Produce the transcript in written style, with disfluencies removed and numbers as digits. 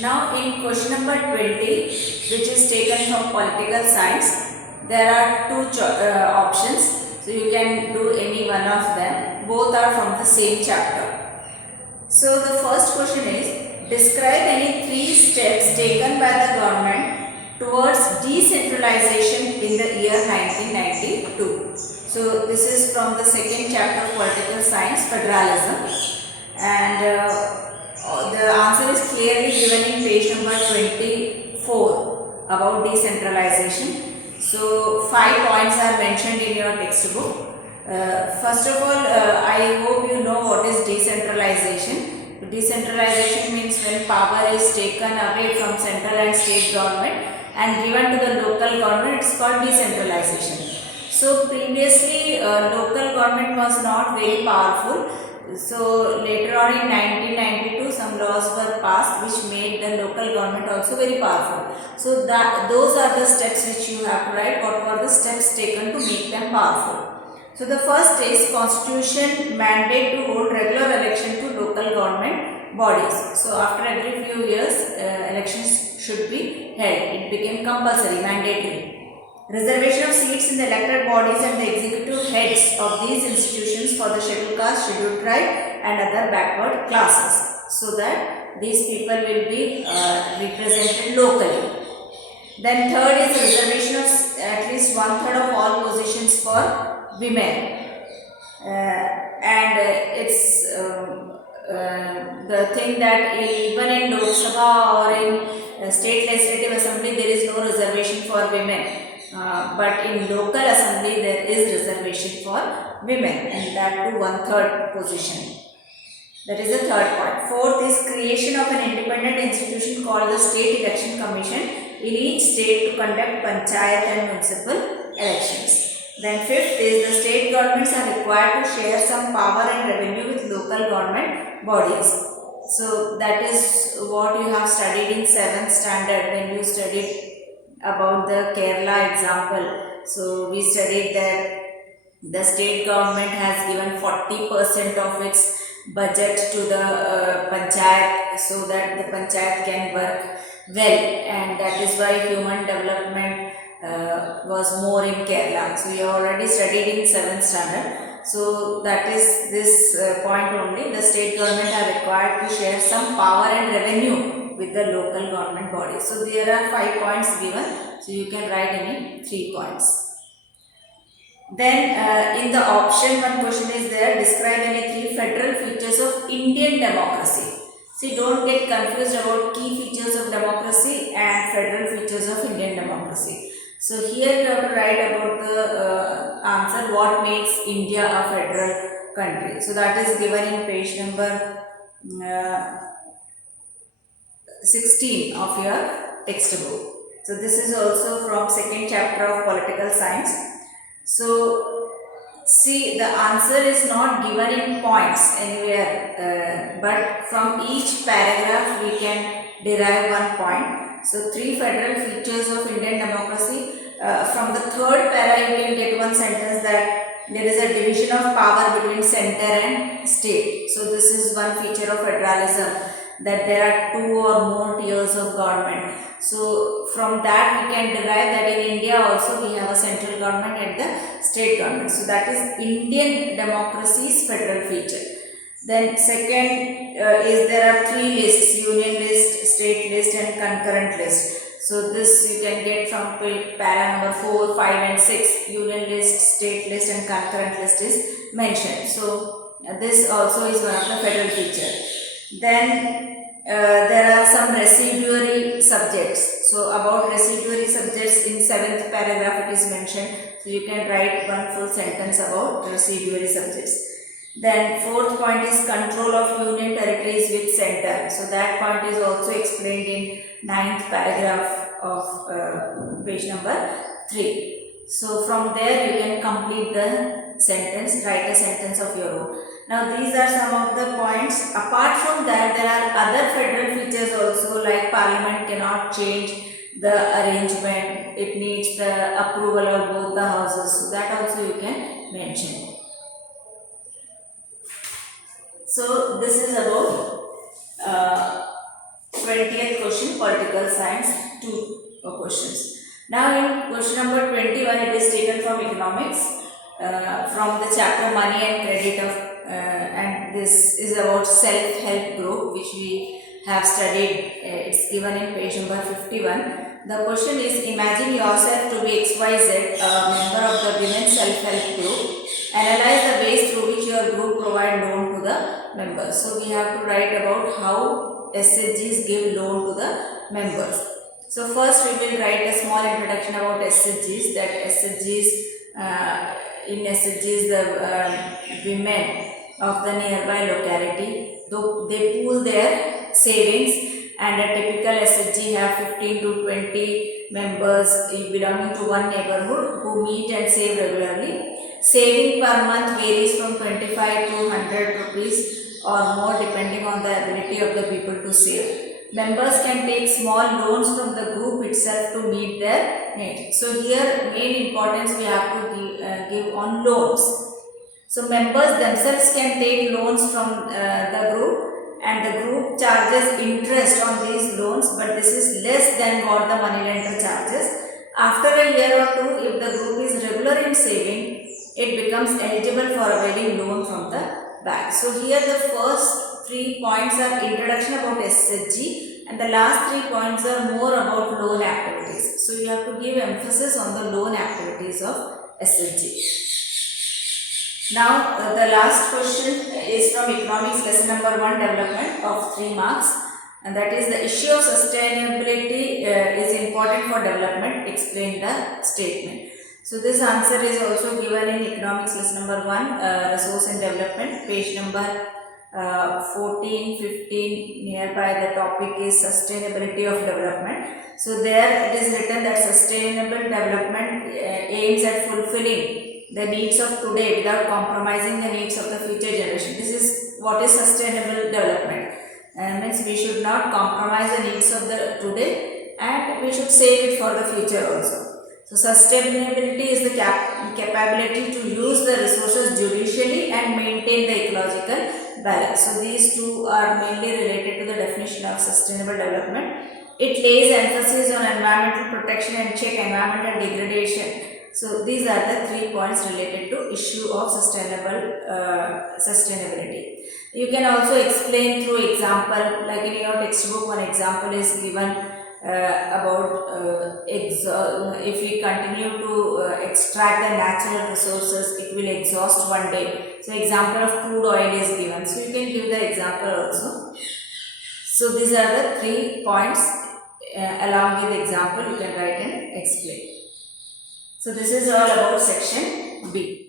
Now in question number 20, which is taken from political science, there are two options. So you can do any one of them. Both are from the same chapter. So the first question is, describe any 3 steps taken by the government towards decentralization in the year 1992. So this is from the second chapter of political science, federalism, and the answer is clearly given in page number 24 about decentralization. So 5 points are mentioned in your textbook. First of all, I hope you know what is decentralization. Decentralization means when power is taken away from central and state government and given to the local government, it's called decentralization. So previously local government was not very powerful. So later on in 1992 some laws were passed which made the local government also very powerful. So those are the steps which you have to write. What were the steps taken to make them powerful? So the first is constitution mandate to hold regular election to local government bodies. So after every few years elections should be held. It became compulsory, mandatory. Reservation of seats in the elected bodies and the executive heads of these institutions for the scheduled caste, scheduled tribe and other backward classes, so that these people will be represented locally. Then third is reservation of at least 1/3 of all positions for women, and it's the thing that even in Lok Sabha or in state legislative assembly there is no reservation for women. But in local assembly there is reservation for women, and that to 1/3 position. That is the third point. Fourth is creation of an independent institution called the State Election Commission in each state to conduct panchayat and municipal elections. Then fifth is the state governments are required to share some power and revenue with local government bodies. So that is what you have studied in 7th standard when you studied about the Kerala example. So we studied that the state government has given 40% of its budget to the panchayat so that the panchayat can work well, and that is why human development was more in Kerala. So you already studied in 7th standard. So that is this point only. The state government are required to share some power and revenue with the local government bodies. So there are 5 points given. So you can write any 3 points. Then in the option 1 question is there, describe any 3 federal features of Indian democracy. See, don't get confused about key features of democracy and federal features of Indian democracy. So here you have to write about the answer, what makes India a federal country. So that is given in page number 16 of your textbook. So this is also from second chapter of political science. So see, the answer is not given in points anywhere, but from each paragraph we can derive 1 point. So 3 federal features of Indian democracy. From the third para you can get 1 sentence that there is a division of power between center and state. So this is 1 feature of federalism, that there are 2 or more tiers of government. So from that we can derive that in India also we have a central government and the state government. So that is Indian democracy's federal feature. Then second is there are 3 lists: union list, state list and concurrent list. So this you can get from para number 4, 5 and 6. Union list, state list and concurrent list is mentioned. So this also is one of the federal features. Then there are some residuary subjects. So about residuary subjects in 7th paragraph it is mentioned. So you can write 1 full sentence about residuary subjects. Then 4th point is control of union territories with center. So that point is also explained in 9th paragraph of page number 3. So from there you can complete the sentence, write a sentence of your own. Now these are some of the points. Apart from that, there are other federal features also, like parliament cannot change the arrangement. It needs the approval of both the houses. So that also you can mention. So this is about 20th question, political science, two questions. Now in question number 21, it is taken from economics, from the chapter money and credit of, and this is about self-help group which we have studied. It's given in page number 51. The question is, imagine yourself to be XYZ, a member of the women's self-help group. Analyze the ways through which your group provide loan to the members. So we have to write about how SHGs give loan to the members. So first we will write a small introduction about SHGs. That SHGs, in SHGs the women of the nearby locality, though they pool their savings, and a typical SHG have 15 to 20 members belonging to one neighborhood who meet and save regularly. Saving per month varies from 25 to 100 rupees or more depending on the ability of the people to save. Members can take small loans from the group itself to meet their needs. So here main importance we have to give on loans. So members themselves can take loans from the group, and the group charges interest on these loans, but this is less than what the moneylender charges. After a year or two, if the group is regular in saving, it becomes eligible for availing loan from the bank. So here the first 3 points are introduction about SHG, and the last 3 points are more about loan activities. So you have to give emphasis on the loan activities of SHG. Now the last question is from economics lesson number 1, development, of 3 marks, and that is, the issue of sustainability is important for development. Explain the statement. So this answer is also given in economics lesson number 1, resource and development, page number 14, 15. Nearby the topic is sustainability of development. So there it is written that sustainable development aims at fulfilling the needs of today without compromising the needs of the future generation. This is what is sustainable development. Means we should not compromise the needs of the today, and we should save it for the future also. So sustainability is the capability to use the resources judiciously and maintain the ecological balance. So these two are mainly related to the definition of sustainable development. It lays emphasis on environmental protection and check environmental degradation. So these are the 3 points related to issue of sustainability. You can also explain through example, like in your textbook one example is given about if we continue to extract the natural resources, it will exhaust one day. So example of crude oil is given. So you can give the example also. So these are the 3 points along with example you can write and explain. So this is all about section B.